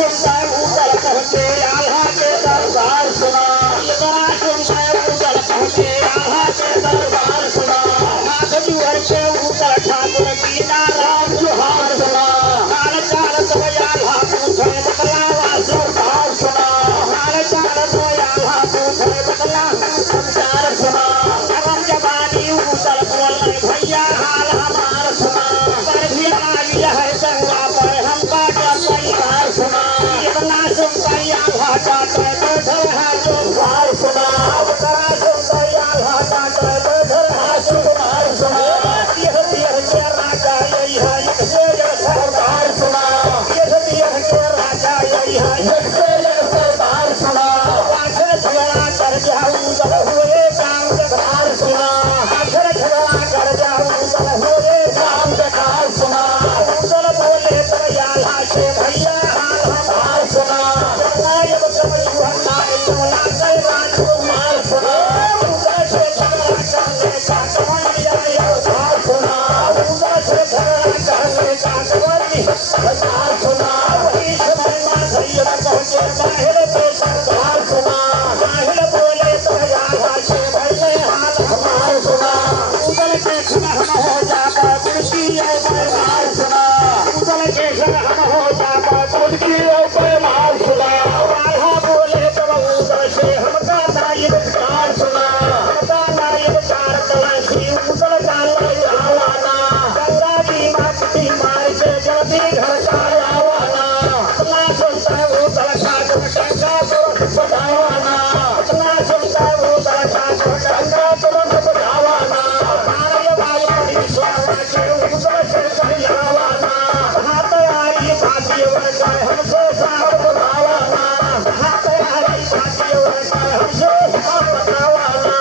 सुनता ऊपर पहुँचे आल्हा के दरबार सुना, इतना सुनता ऊपर पहुँचे आल्हा के दरबार सुना। हाथ जुहर के ऊपर ठाकुर की नाराज जुहार सुना, हाल चाल तो आल्हा पूछे बदलावा सरकार सुना, हाल चाल तो आल्हा पूछे बदला संसार सुना। अगम जवानी ऊपर बोल भैया हाल हमार सुना, पर भी आई है संगा पर हमका परिवार सुना। इतना सुनता आल्हा चाहते बैठल है जो भार सुना, इतना सुनता आल्हा चाहते बैठल है जो भार सुना। यह के राजा यही है एक से एक सरदार सुना, यह के राजा यही है एक से एक सरदार सुना। आखिर झगड़ा कर जाऊं जब हुए काम बेकार सुना, आखिर झगड़ा कर जाऊं जब हुए काम बेकार सुना। उधर बोले तो आल्हा से भैया हाल हमार सुना, जब युवा राजकुमार सुना। उधर से झगड़ा करने का कमांडिया उधार सुना, उधर से झगड़ा करने का कमांडी उधार सुना। वही समय में सैयद पहुंचे बाहर पे सरकार सुना, बाहर बोले तो आल्हा से भैया हाल हमार सुना। उधर के हम हो जाकर कुर्सी मार सुना, उधर के हम हो जाकर कुर्सी मार सुना। आल्हा बोले तो उधर से हमका नायब कार सुना, हमका नायब कार तलाशी उधर का आवाना। गंगा जी माटी मार के जल्दी घर का आवाना, इतना सुनता है वो तड़का जो गंगा तुरंत बजावाना, इतना सुनता है वो तड़का जो गंगा तुरंत बजावाना। मारे भाई बड़ी स्वारा के उधर से कहियावाना, हाथ आई भाग्य वर गए हमसे साहब बतावाना, हाथ आई भाग्य वर गए हमसे साहब बतावाना।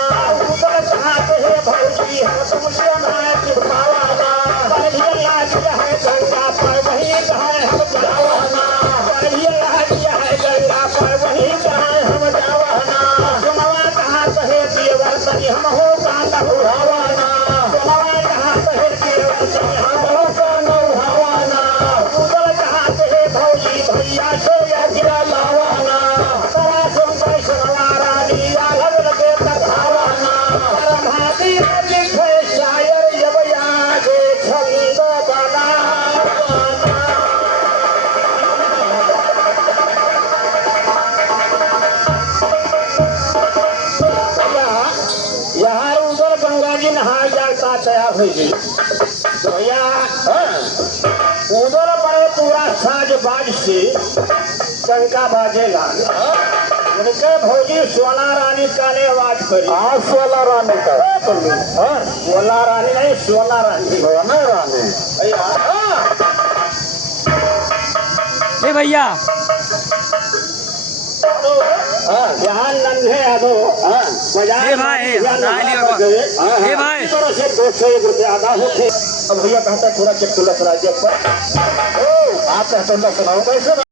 उधर चाहते हैं भौजी हम तुमसे नाय चिपकावाना, बढ़िया लागिया है गंगा पर वही कहे हम जावाना, बढ़िया लागिया है गंगा पर वही कहे हम जावाना। सुनवा कहा कहे देवर तनी हम हो कांदा उड़ावाना, सुनवा कहा कहे देवर तनी हम हो कांदा उड़ावाना। उधर चाहते हैं भौजी भैया से या गिरा लावाना, तरा सुनता सुनवा रानी आलग लगे तकावाना। भाती लिखे शायर जब यादे छंद बनावाना। यहाँ उधर गंगा जी नहा जाता तैयार हो गई तो भैया उधर बड़े पूरा साज बाज से टंका बाजेगा। उनके भौजी सोना रानी का ने आवाज करी, हाँ सोना रानी का, हाँ सोना रानी नहीं सोना रानी, सोना रानी ए भैया यहाँ नन्हे यादव ए भाई ए भाई तरह से 201 रुपये आधा होते। अब भैया कहता थोड़ा चेक तुलस राज्य पर आप कहते सुनाओ कैसे।